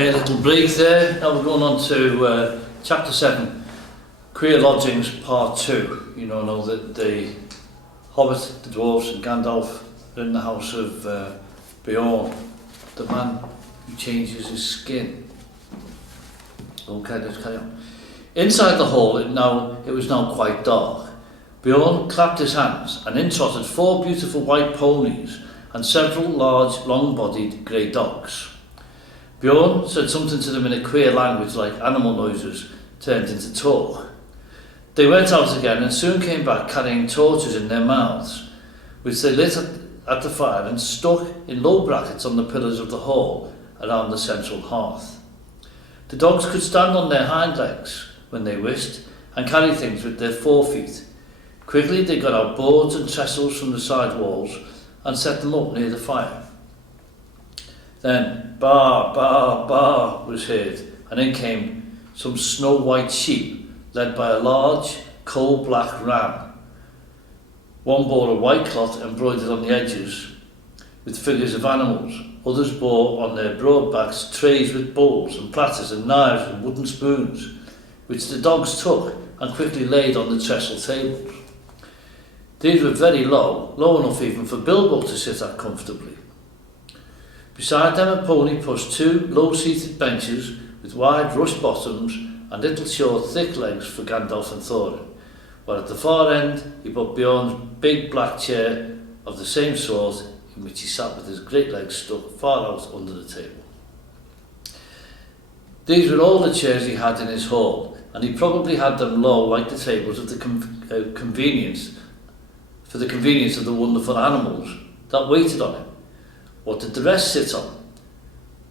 Okay, a little break there. Now we're going on to chapter 7, Queer Lodgings Part 2. You know that the Hobbit, the dwarves and Gandalf are in the house of Beorn, the man who changes his skin. Okay, let's carry on. Inside the hall it was now quite dark. Beorn clapped his hands and in trotted 4 beautiful white ponies and several large long-bodied grey dogs. Beorn said something to them in a queer language like animal noises turned into talk. They went out again and soon came back carrying torches in their mouths, which they lit at the fire and stuck in low brackets on the pillars of the hall around the central hearth. The dogs could stand on their hind legs when they wished and carry things with their forefeet. Quickly they got out boards and trestles from the side walls and set them up near the fire. Then, baa, baa, baa was heard, and in came some snow-white sheep, led by a large, coal-black ram. One bore a white cloth embroidered on the edges with figures of animals. Others bore on their broad backs trays with bowls and platters and knives and wooden spoons, which the dogs took and quickly laid on the trestle tables. These were very low enough even for Bilbo to sit at comfortably. Beside them a pony pushed 2 low-seated benches with wide rush bottoms and little short thick legs for Gandalf and Thorin, while at the far end he put Beorn's big black chair of the same sort in which he sat with his great legs stuck far out under the table. These were all the chairs he had in his hall, and he probably had them low like the tables of the convenience of the wonderful animals that waited on him. What did the rest sit on?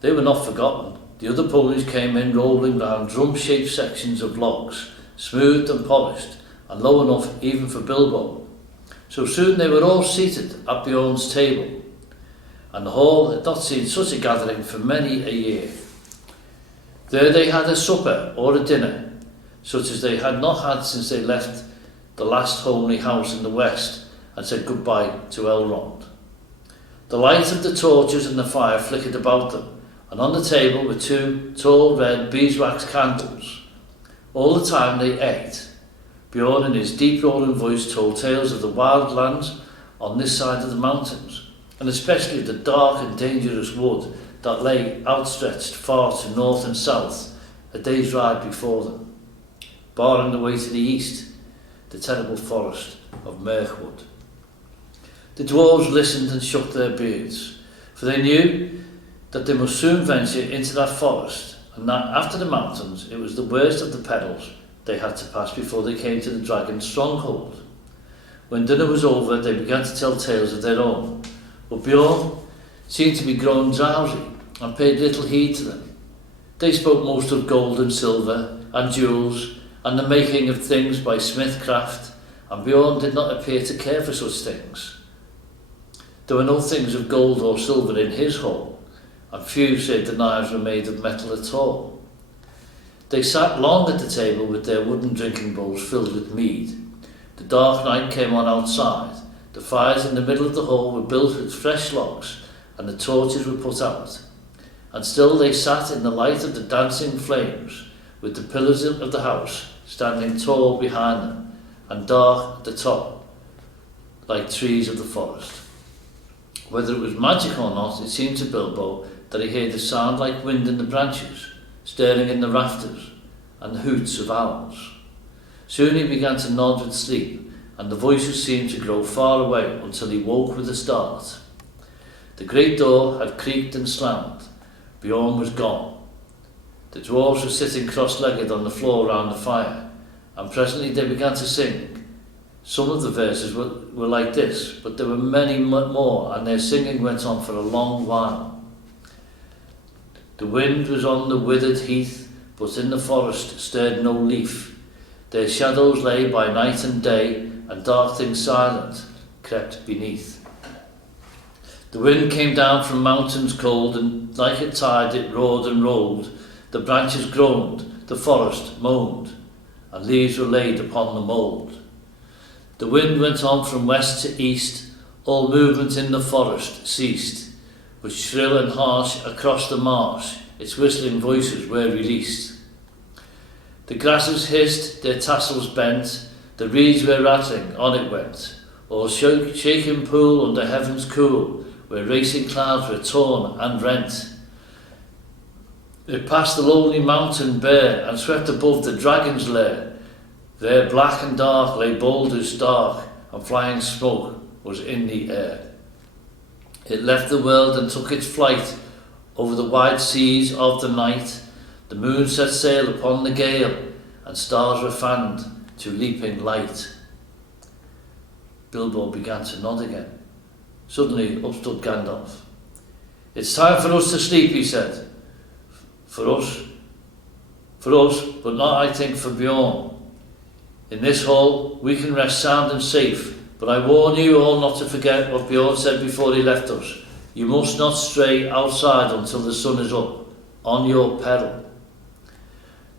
They were not forgotten. The other ponies came in rolling round drum-shaped sections of logs, smoothed and polished, and low enough even for Bilbo. So soon they were all seated at Beorn's table, and the hall had not seen such a gathering for many a year. There they had a supper or a dinner, such as they had not had since they left the last homely house in the west and said goodbye to Elrond. The light of the torches and the fire flickered about them, and on the table were 2 tall red beeswax candles. All the time they ate. Beorn in his deep rolling voice told tales of the wild lands on this side of the mountains, and especially the dark and dangerous wood that lay outstretched far to north and south, a day's ride before them, barring the way to the east, the terrible forest of Mirkwood. The dwarves listened and shook their beards, for they knew that they must soon venture into that forest, and that after the mountains it was the worst of the perils they had to pass before they came to the dragon's stronghold. When dinner was over, they began to tell tales of their own, but Beorn seemed to be growing drowsy and paid little heed to them. They spoke most of gold and silver and jewels and the making of things by smithcraft, and Beorn did not appear to care for such things. There were no things of gold or silver in his hall, and few said the knives were made of metal at all. They sat long at the table with their wooden drinking bowls filled with mead. The dark night came on outside. The fires in the middle of the hall were built with fresh logs, and the torches were put out. And still they sat in the light of the dancing flames, with the pillars of the house standing tall behind them, and dark at the top, like trees of the forest. Whether it was magic or not, it seemed to Bilbo that he heard a sound like wind in the branches, stirring in the rafters, and the hoots of owls. Soon he began to nod with sleep, and the voices seemed to grow far away until he woke with a start. The great door had creaked and slammed. Beorn was gone. The dwarves were sitting cross-legged on the floor round the fire, and presently they began to sing. Some of the verses were like this, but there were many more, and their singing went on for a long while. The wind was on the withered heath, but in the forest stirred no leaf. Their shadows lay by night and day, and dark things silent crept beneath. The wind came down from mountains cold, and like a tide it roared and rolled. The branches groaned, the forest moaned, and leaves were laid upon the mould. The wind went on from west to east, all movement in the forest ceased, but shrill and harsh across the marsh its whistling voices were released. The grasses hissed, their tassels bent, the reeds were rattling, on it went, o'er shaking pool under heaven's cool, where racing clouds were torn and rent. It passed the lonely mountain bare, and swept above the dragon's lair. There black and dark lay boulders dark, and flying smoke was in the air. It left the world and took its flight over the wide seas of the night. The moon set sail upon the gale, and stars were fanned to leaping light. Bilbo began to nod again. Suddenly up stood Gandalf. "It's time for us to sleep," he said. For us, but not, I think, for Bjorn. In this hall we can rest sound and safe, but I warn you all not to forget what Bjorn said before he left us. You must not stray outside until the sun is up, on your peril.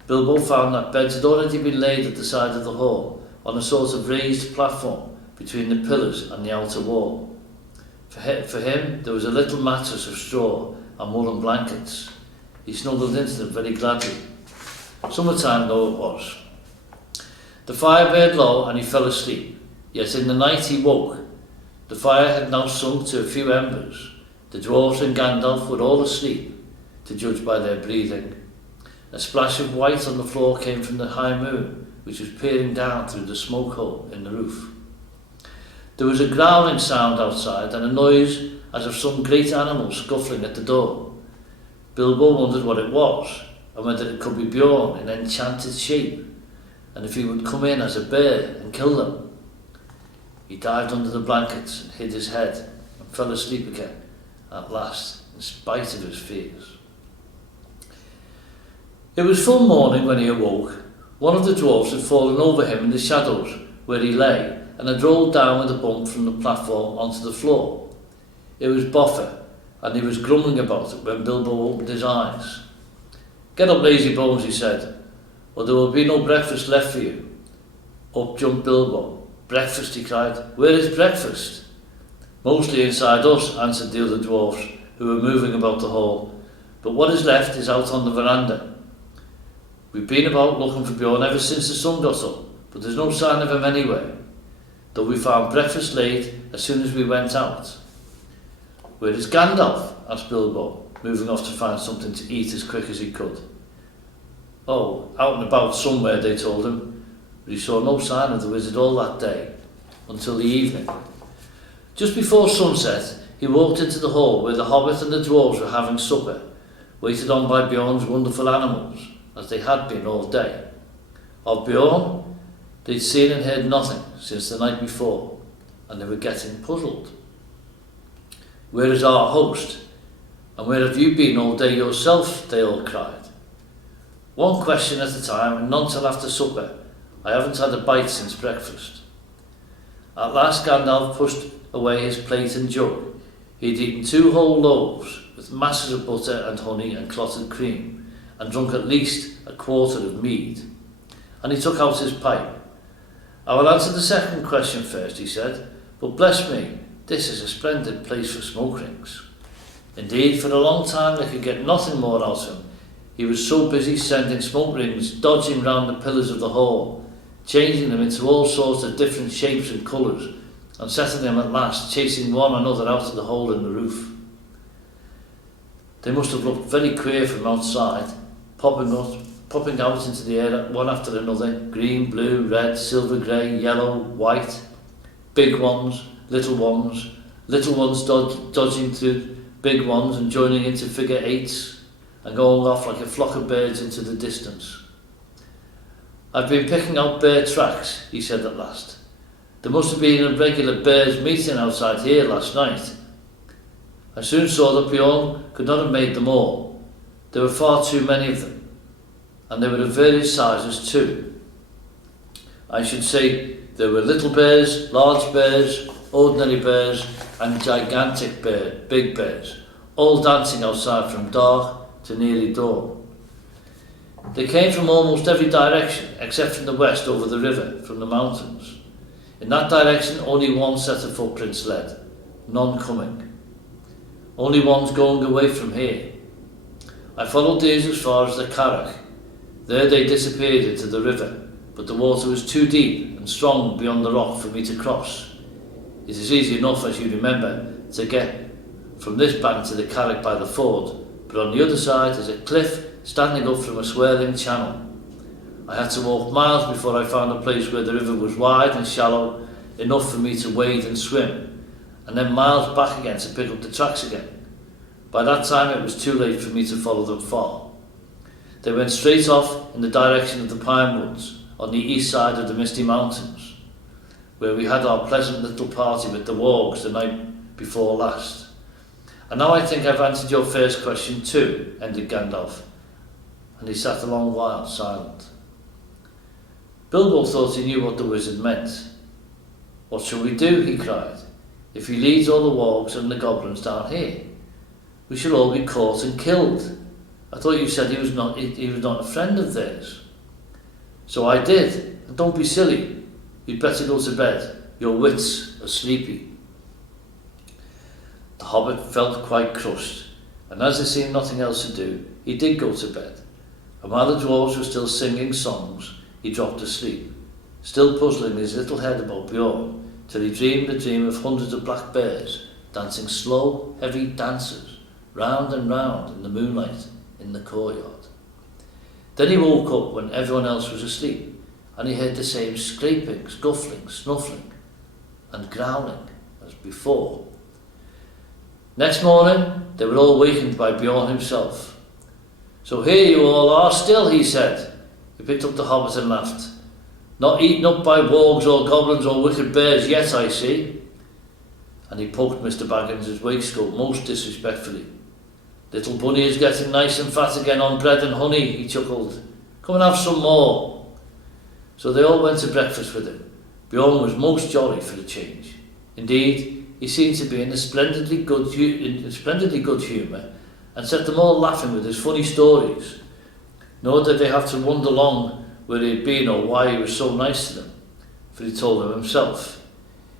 Bilbo found that beds had already been laid at the side of the hall, on a sort of raised platform between the pillars and the outer wall. For him there was a little mattress of straw and woolen blankets. He snuggled into them very gladly. Summertime though it was. The fire burned low and he fell asleep, yet in the night he woke. The fire had now sunk to a few embers. The dwarves and Gandalf were all asleep, to judge by their breathing. A splash of white on the floor came from the high moon, which was peering down through the smoke hole in the roof. There was a growling sound outside and a noise as of some great animal scuffling at the door. Bilbo wondered what it was, and whether it could be Bjorn in enchanted shape, and if he would come in as a bear and kill them. He dived under the blankets and hid his head, and fell asleep again, at last, in spite of his fears. It was full morning when he awoke. One of the dwarfs had fallen over him in the shadows where he lay, and had rolled down with a bump from the platform onto the floor. It was Boffer, and he was grumbling about it when Bilbo opened his eyes. "Get up, lazy bones," he said, "or there will be no breakfast left for you." Up jumped Bilbo. "Breakfast," he cried. "Where is breakfast?" "Mostly inside us," answered the other dwarfs, who were moving about the hall, "but what is left is out on the veranda. We've been about looking for Bjorn ever since the sun got up, but there's no sign of him anywhere, though we found breakfast late as soon as we went out." "Where is Gandalf?" asked Bilbo, moving off to find something to eat as quick as he could. "Oh, out and about somewhere," they told him, but he saw no sign of the wizard all that day, until the evening. Just before sunset, he walked into the hall where the Hobbit and the dwarves were having supper, waited on by Bjorn's wonderful animals, as they had been all day. Of Bjorn, they'd seen and heard nothing since the night before, and they were getting puzzled. "Where is our host? And where have you been all day yourself?" they all cried. "One question at a time, and none till after supper. I haven't had a bite since breakfast." At last Gandalf pushed away his plate and jug. He had eaten 2 whole loaves, with masses of butter and honey and clotted cream, and drunk at least a quarter of mead. And he took out his pipe. "I will answer the second question first," he said, "but bless me, this is a splendid place for smoke rings." Indeed, for a long time they could get nothing more out of him. He was so busy sending smoke rings dodging round the pillars of the hall, changing them into all sorts of different shapes and colours, and setting them at last chasing one another out of the hole in the roof. They must have looked very queer from outside, popping out into the air one after another, green, blue, red, silver grey, yellow, white, big ones, little ones dodging through big ones and joining into figure 8s and going off like a flock of birds into the distance. "I've been picking out bear tracks," he said at last. "There must have been a regular bears meeting outside here last night. I soon saw that Bjorn could not have made them all. There were far too many of them, and they were of various sizes too. I should say there were little bears, large bears, ordinary bears, and gigantic big bears, all dancing outside from dark to nearly dawn. They came from almost every direction, except from the west over the river, from the mountains. In that direction only one set of footprints led, none coming. Only one's going away from here. I followed these as far as the Carrack. There they disappeared into the river, but the water was too deep and strong beyond the rock for me to cross. It is easy enough, as you remember, to get from this bank to the Carrack by the ford, but on the other side is a cliff standing up from a swirling channel. I had to walk miles before I found a place where the river was wide and shallow enough for me to wade and swim, and then miles back again to pick up the tracks again. By that time it was too late for me to follow them far. They went straight off in the direction of the pine woods on the east side of the Misty Mountains, where we had our pleasant little party with the wargs the night before last. And now I think I've answered your first question too, ended Gandalf, and he sat a long while silent. Bilbo thought he knew what the wizard meant. What shall we do, he cried, if he leads all the wargs and the goblins down here? We shall all be caught and killed. I thought you said he was not a friend of theirs. So I did, and don't be silly. You'd better go to bed. Your wits are sleepy. The Hobbit felt quite crushed, and as there seemed nothing else to do, he did go to bed. And while the dwarves were still singing songs, he dropped asleep, still puzzling his little head about Bjorn, till he dreamed a dream of hundreds of black bears dancing slow, heavy dances, round and round in the moonlight in the courtyard. Then he woke up when everyone else was asleep, and he heard the same scraping, scuffling, snuffling, and growling as before. Next morning, they were all wakened by Bjorn himself. So here you all are still, he said. He picked up the Hobbit and laughed. Not eaten up by wargs or goblins or wicked bears yet, I see. And he poked Mr. Baggins's waistcoat most disrespectfully. Little bunny is getting nice and fat again on bread and honey, he chuckled. Come and have some more. So they all went to breakfast with him. Bjorn was most jolly for a change. Indeed, he seemed to be in a splendidly good humour, and set them all laughing with his funny stories. Nor did they have to wonder long where he had been or why he was so nice to them, for he told them himself.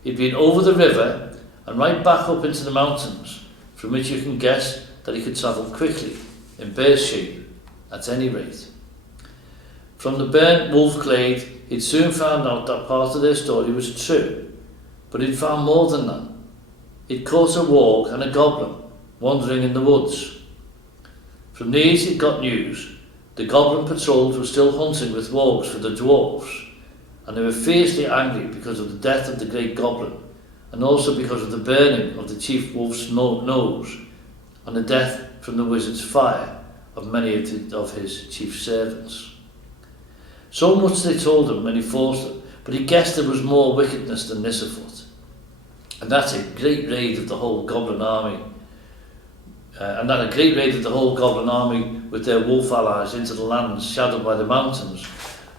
He'd been over the river and right back up into the mountains, from which you can guess that he could travel quickly, in bear shape, at any rate. From the burnt wolf glade, he'd soon found out that part of their story was true, but he'd found more than that. He'd caught a warg and a goblin wandering in the woods. From these he'd got news. The goblin patrols were still hunting with wargs for the dwarves, and they were fiercely angry because of the death of the great goblin, and also because of the burning of the chief wolf's nose, and the death from the wizard's fire of many of his chief servants. So much they told him when he forced them, but he guessed there was more wickedness than this afoot. And that's a great raid of the whole goblin army. With their wolf allies into the lands shadowed by the mountains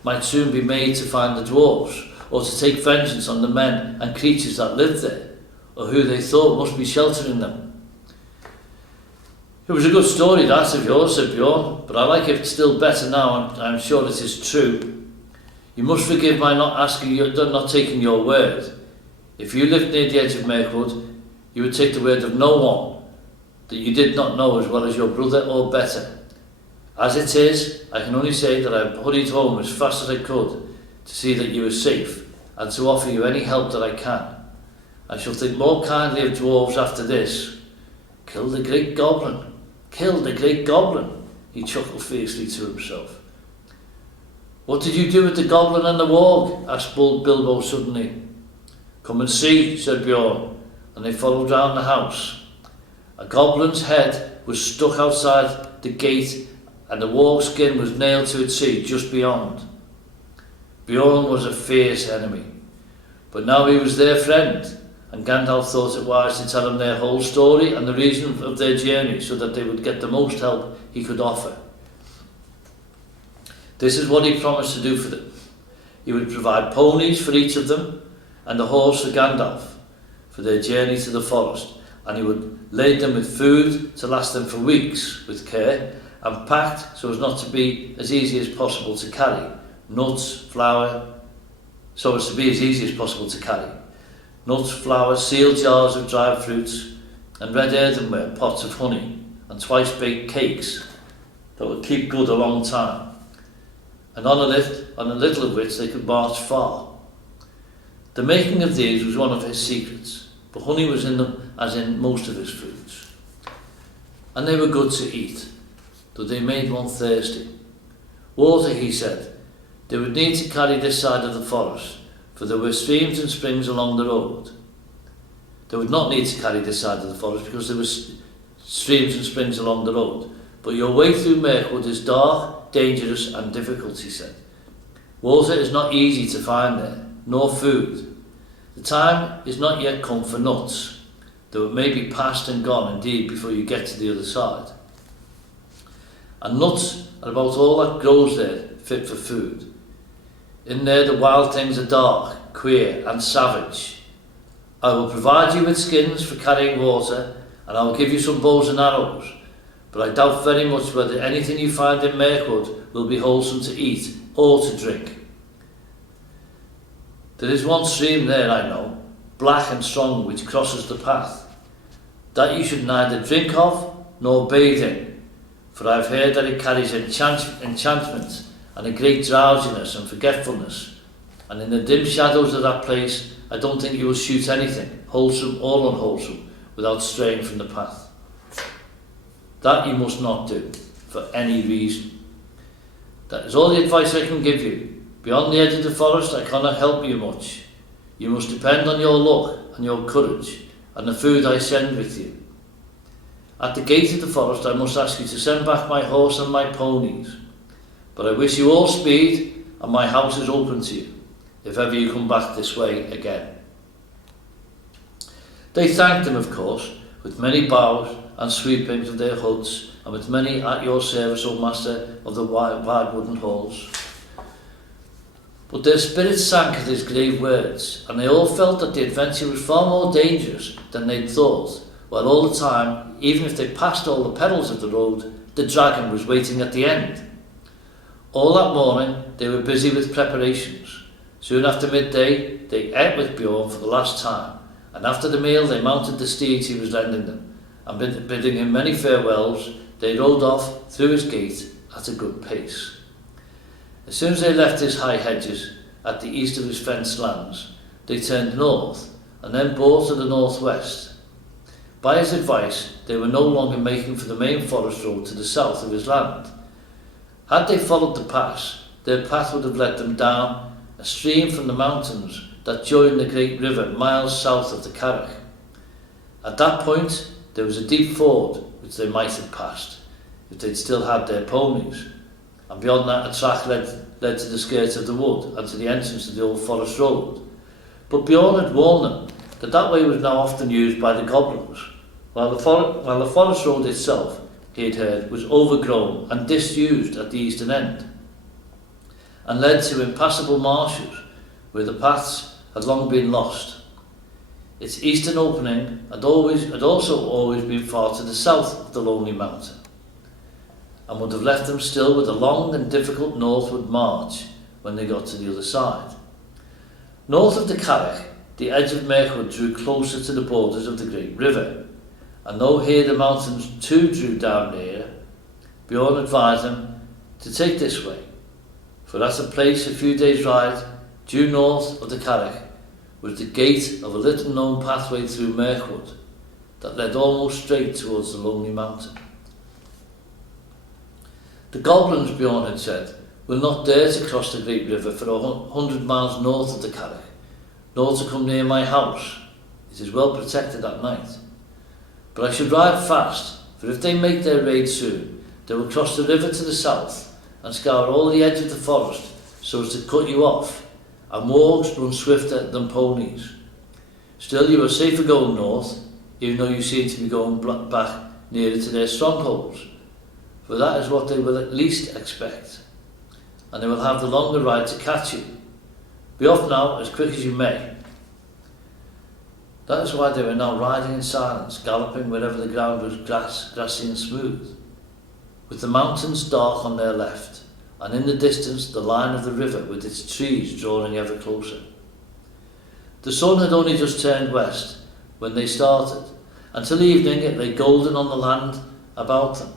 might soon be made to find the dwarves, or to take vengeance on the men and creatures that lived there, or who they thought must be sheltering them. It was a good story, that of yours, said Bjorn, but I like it still better now, and I'm sure it is true. You must forgive my not taking your word. If you lived near the edge of Mirkwood, you would take the word of no one that you did not know as well as your brother or better. As it is, I can only say that I hurried home as fast as I could to see that you were safe and to offer you any help that I can. I shall think more kindly of dwarves after this. Kill the great goblin! Kill the great goblin! He chuckled fiercely to himself. What did you do with the goblin and the warg? Asked Bilbo suddenly. Come and see, said Bjorn, and they followed round the house. A goblin's head was stuck outside the gate, and the warg's skin was nailed to its seat just beyond. Bjorn was a fierce enemy, but now he was their friend, and Gandalf thought it wise to tell them their whole story and the reason of their journey so that they would get the most help he could offer. This is what he promised to do for them. He would provide ponies for each of them and a horse for Gandalf for their journey to the forest, and he would lade them with food to last them for weeks with care, and packed so as not to be as easy as possible to carry. Nuts, flour, sealed jars of dried fruits, and red earthenware pots of honey, and twice-baked cakes, that would keep good a long time, and on a little of which they could march far. The making of these was one of his secrets, but honey was in them as in most of his fruits. And they were good to eat, though they made one thirsty. Water, he said, they would need to carry this side of the forest, for there were streams and springs along the road. They would not need to carry this side of the forest because there were streams and springs along the road. But your way through Mirkwood is dark, dangerous and difficult, he said. Water is not easy to find there, nor food. The time is not yet come for nuts, though it may be past and gone indeed before you get to the other side. And nuts are about all that grows there fit for food. In there the wild things are dark, queer and savage. I will provide you with skins for carrying water, and I will give you some bows and arrows, but I doubt very much whether anything you find in Mirkwood will be wholesome to eat or to drink. There is one stream there, I know, black and strong, which crosses the path, that you should neither drink of nor bathe in, for I have heard that it carries enchantment and a great drowsiness and forgetfulness, and in the dim shadows of that place I don't think you will shoot anything, wholesome or unwholesome, without straying from the path. That you must not do, for any reason. That is all the advice I can give you. Beyond the edge of the forest I cannot help you much. You must depend on your luck and your courage, and the food I send with you. At the gate of the forest I must ask you to send back my horse and my ponies, but I wish you all speed, and my house is open to you, if ever you come back this way again. They thanked him, of course, with many bows and sweepings of their hoods, and with many at your service, O master of the wide wooden halls. But their spirits sank at his grave words, and they all felt that the adventure was far more dangerous than they'd thought, while all the time, even if they passed all the perils of the road, the dragon was waiting at the end. All that morning they were busy with preparations. Soon after midday they ate with Bjorn for the last time, and after the meal they mounted the steeds he was lending them, and bidding him many farewells, they rode off through his gate at a good pace. As soon as they left his high hedges at the east of his fenced lands, they turned north, and then bore to the northwest. By his advice, they were no longer making for the main forest road to the south of his land. Had they followed the pass, their path would have led them down a stream from the mountains that join the great river miles south of the Carrick. At that point there was a deep ford which they might have passed if they'd still had their ponies, and beyond that a track led to the skirts of the wood and to the entrance of the old forest road. But Bjorn had warned them that way was now often used by the goblins, while the forest road itself, he had heard, was overgrown and disused at the eastern end, and led to impassable marshes where the paths had long been lost. Its eastern opening had also always been far to the south of the lonely mountain, and would have left them still with a long and difficult northward march when they got to the other side. North of the Carrick, the edge of Mirkwood drew closer to the borders of the great river, and though here the mountains too drew down near, Bjorn advised them to take this way, for at a place a few days' ride due north of the Carrick was the gate of a little known pathway through Mirkwood that led almost straight towards the lonely mountain. The goblins, Bjorn had said, will not dare to cross the great river for 100 miles north of the Carrick, nor to come near my house. It is well protected at night. But I should ride fast, for if they make their raid soon, they will cross the river to the south and scour all the edge of the forest so as to cut you off, and wargs run swifter than ponies. Still, you are safer going north, even though you seem to be going back nearer to their strongholds, for that is what they will at least expect, and they will have the longer ride to catch you. Be off now as quick as you may. That is why they were now riding in silence, galloping wherever the ground was grassy and smooth, with the mountains dark on their left, and in the distance the line of the river with its trees drawing ever closer. The sun had only just turned west when they started. Until evening it lay golden on the land about them,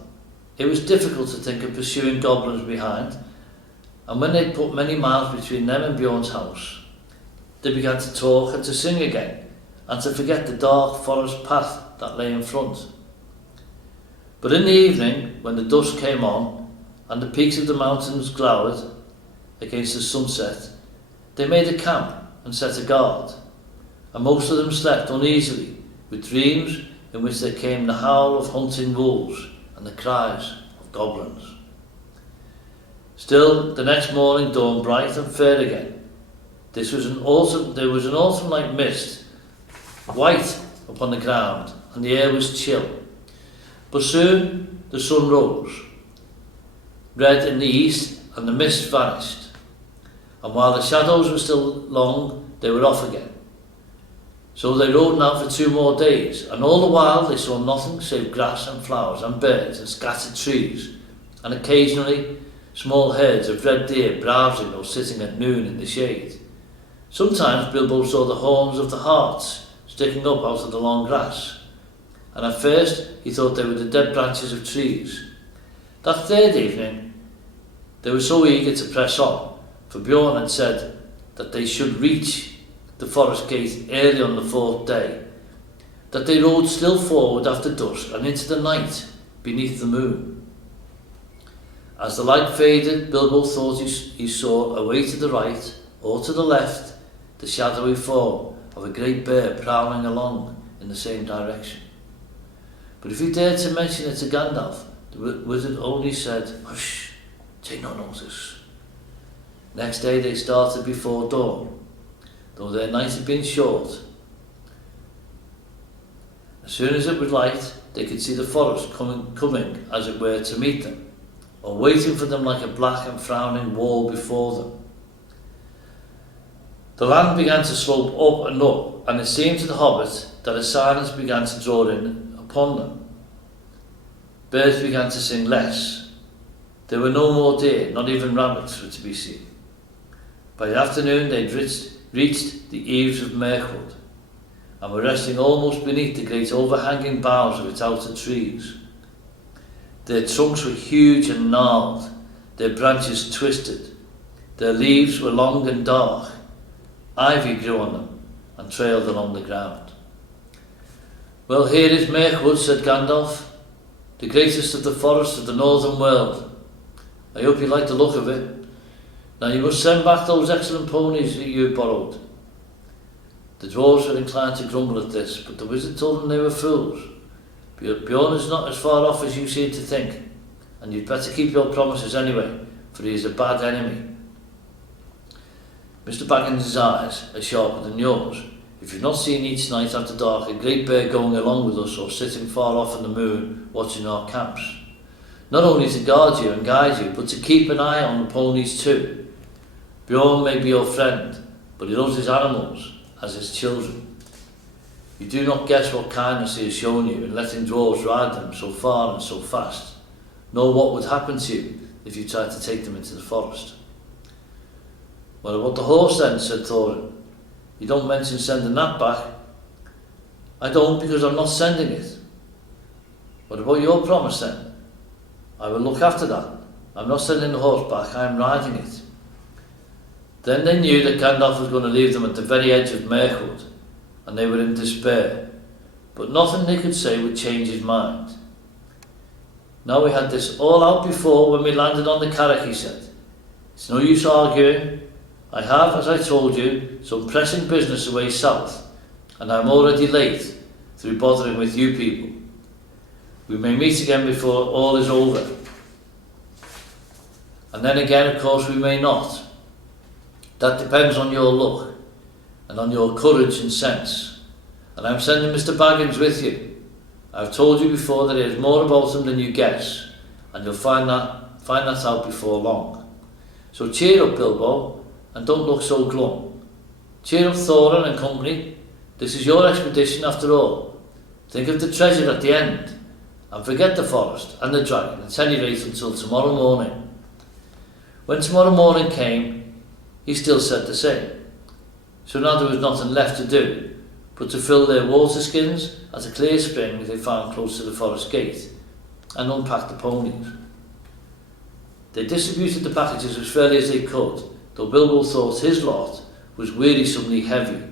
It was difficult to think of pursuing goblins behind, and when they'd put many miles between them and Bjorn's house, they began to talk and to sing again, and to forget the dark forest path that lay in front. But in the evening, when the dusk came on, and the peaks of the mountains glowered against the sunset, they made a camp and set a guard, and most of them slept uneasily, with dreams in which there came the howl of hunting wolves and the cries of goblins. Still, the next morning dawned bright and fair again. There was an autumn-like mist, white upon the ground, and the air was chill. But soon the sun rose, red in the east, and the mist vanished. And while the shadows were still long, they were off again. So they rode now for 2 more days, and all the while they saw nothing save grass and flowers and birds and scattered trees, and occasionally small herds of red deer browsing or sitting at noon in the shade. Sometimes Bilbo saw the horns of the harts sticking up out of the long grass, and at first he thought they were the dead branches of trees. That third evening they were so eager to press on, for Bjorn had said that they should reach the forest gate early on the 4th day, that they rode still forward after dusk and into the night beneath the moon. As the light faded, Bilbo thought he saw away to the right or to the left the shadowy form of a great bear prowling along in the same direction. But if he dared to mention it to Gandalf, the wizard only said, "Hush, take no notice." Next day they started before dawn, though their night had been short. As soon as it was light, they could see the forest coming as it were to meet them, or waiting for them like a black and frowning wall before them. The land began to slope up and up, and it seemed to the Hobbit that a silence began to draw in upon them. Birds began to sing less. There were no more deer, not even rabbits were to be seen. By the afternoon they had reached the eaves of Mirkwood, and were resting almost beneath the great overhanging boughs of its outer trees. Their trunks were huge and gnarled, their branches twisted, their leaves were long and dark. Ivy grew on them and trailed along the ground. "Well, here is Mirkwood," said Gandalf, "the greatest of the forests of the northern world. I hope you like the look of it. Now you must send back those excellent ponies that you borrowed." The dwarves were inclined to grumble at this, but the wizard told them they were fools. "Bjorn is not as far off as you seem to think, and you'd better keep your promises anyway, for he is a bad enemy." Mr. Baggins's eyes are sharper than yours. If you've not seen each night after dark a great bear going along with us or sitting far off in the moon watching our camps, not only to guard you and guide you, but to keep an eye on the ponies too. Bjorn may be your friend, but he loves his animals as his children. You do not guess what kindness he has shown you in letting dwarves ride them so far and so fast, nor what would happen to you if you tried to take them into the forest. "What about the horse then?" said Thorin. "You don't mention sending that back." "I don't, because I'm not sending it." "What about your promise then?" "I will look after that. I'm not sending the horse back, I am riding it." Then they knew that Gandalf was going to leave them at the very edge of Mirkwood, and they were in despair, but nothing they could say would change his mind. "Now we had this all out before when we landed on the Carrack," he said. "It's no use arguing. I have, as I told you, some pressing business away south, and I am already late through bothering with you people. We may meet again before all is over. And then again, of course, we may not. That depends on your luck, and on your courage and sense. And I'm sending Mr. Baggins with you. I've told you before that he has more about him than you guess, and you'll find that out before long. So cheer up, Bilbo, and don't look so glum. Cheer up, Thorin and company. This is your expedition after all. Think of the treasure at the end, and forget the forest and the dragon at any rate until tomorrow morning." When tomorrow morning came, he still said the same. So now there was nothing left to do but to fill their water skins at a clear spring they found close to the forest gate, and unpacked the ponies. They distributed the packages as fairly as they could, though Bilbo thought his lot was wearisomely heavy,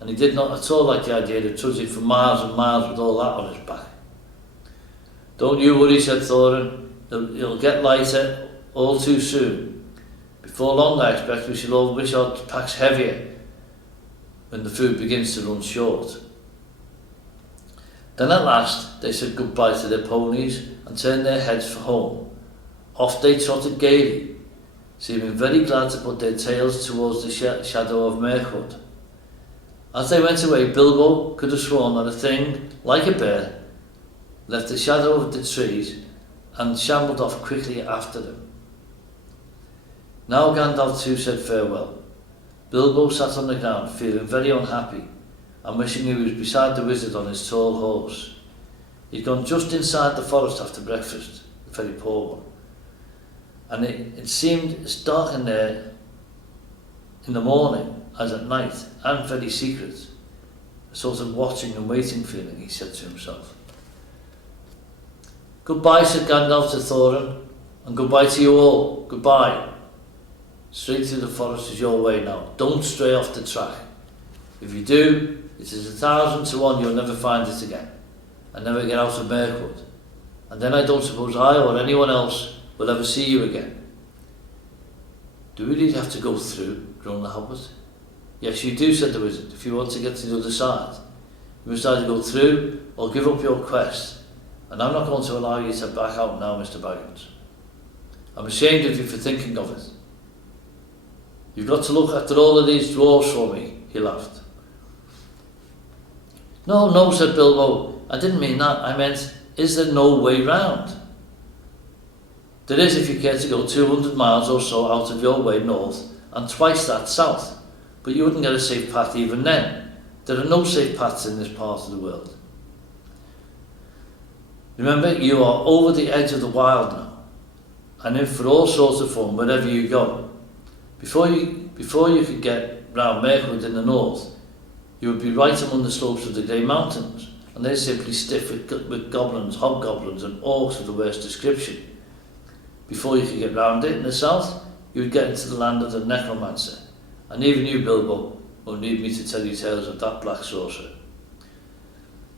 and he did not at all like the idea of trudging for miles and miles with all that on his back. "Don't you worry," said Thorin. "It'll get lighter all too soon. Before long, I expect we shall all wish our packs heavier when the food begins to run short." Then at last they said goodbye to their ponies and turned their heads for home. Off they trotted gaily, seeming very glad to put their tails towards the shadow of Mirkwood. As they went away, Bilbo could have sworn that a thing, like a bear, left the shadow of the trees and shambled off quickly after them. Now Gandalf too said farewell. Bilbo sat on the ground, feeling very unhappy, and wishing he was beside the wizard on his tall horse. He'd gone just inside the forest after breakfast, a very poor one, and it seemed as dark in there in the morning as at night, and very secret. A sort of watching and waiting feeling, he said to himself. "Goodbye," said Gandalf to Thorin, "and goodbye to you all. Goodbye. Straight through the forest is your way now. Don't stray off the track. If you do, it is 1,000 to 1 you'll never find it again, and never get out of Mirkwood. And then I don't suppose I or anyone else will ever see you again." "Do we really have to go through?" groaned the Hobbit. "Yes, you do," said the wizard, "if you want to get to the other side. You must either go through or give up your quest, and I'm not going to allow you to back out now, Mr. Baggins. I'm ashamed of you for thinking of it. You've got to look after all of these dwarves for me," he laughed. No, said Bilbo. "I didn't mean that. I meant, is there no way round?" "There is if you care to go 200 miles or so out of your way north and twice that south, but you wouldn't get a safe path even then. There are no safe paths in this part of the world. Remember, you are over the edge of the wild now, and in for all sorts of fun wherever you go. Before you could get round Mirkwood in the north, you would be right among the slopes of the Grey Mountains, and they're simply stiff with goblins, hobgoblins and orcs of the worst description. Before you could get round it in the south, you would get into the land of the necromancer, and even you, Bilbo, won't need me to tell you tales of that black sorcerer.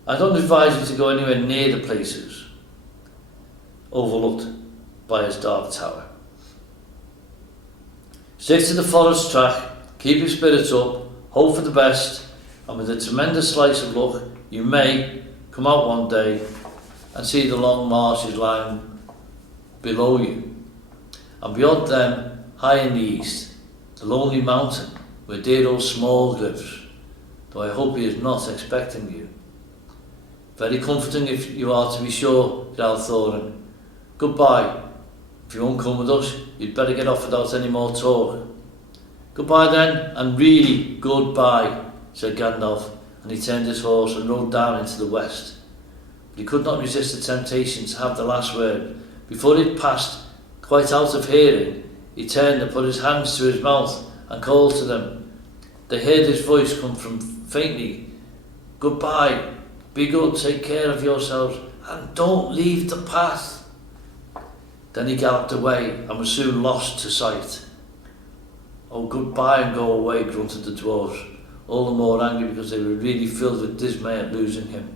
I don't advise you to go anywhere near the places overlooked by his dark tower. Stick to the forest track, keep your spirits up, hope for the best, and with a tremendous slice of luck, you may come out one day and see the long marshes lying below you, and beyond them, high in the east, the lonely mountain where dear old Small lives, though I hope he is not expecting you. Very comforting if you are, to be sure," growled Thorin. "Goodbye. If you won't come with us, you'd better get off without any more talk." "Goodbye then, and really goodbye," said Gandalf, and he turned his horse and rode down into the west. But he could not resist the temptation to have the last word. Before he'd passed quite out of hearing, he turned and put his hands to his mouth and called to them. They heard his voice come from faintly, "Goodbye, be good, take care of yourselves, and don't leave the path." Then he galloped away and was soon lost to sight. "Oh, goodbye and go away," grunted the dwarves, all the more angry because they were really filled with dismay at losing him.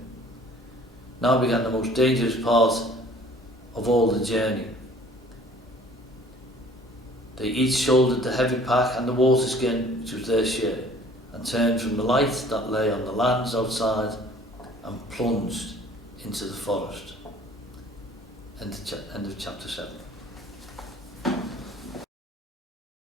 Now began the most dangerous part of all the journey. They each shouldered the heavy pack and the water skin, which was their share, and turned from the light that lay on the lands outside and plunged into the forest. End of chapter 7.